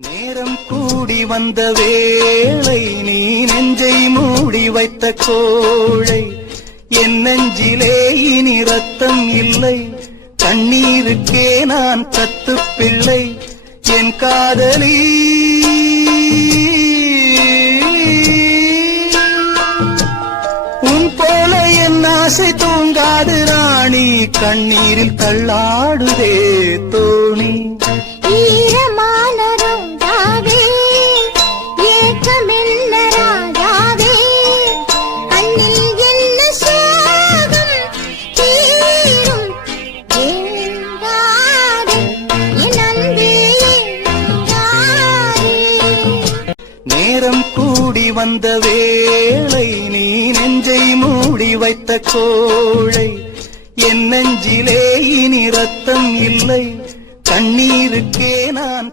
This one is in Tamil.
நேரம் கூடி வந்த வேளை நீ நெஞ்சை மூடி வைத்த கோழை என் நெஞ்சிலே இனி ரத்தம் இல்லை கண்ணீருக்கே நான் கத்து பிள்ளை என் காதலி உன் போல என் ஆசை தூங்காது ராணி கண்ணீரில் தள்ளாடுதே தோணி நேரம் கூடி வந்த வேளை நீ நெஞ்சை மூடி வைத்த கோழை என் நெஞ்சிலே இனி ரத்தம் இல்லை கண்ணீருக்கே நான்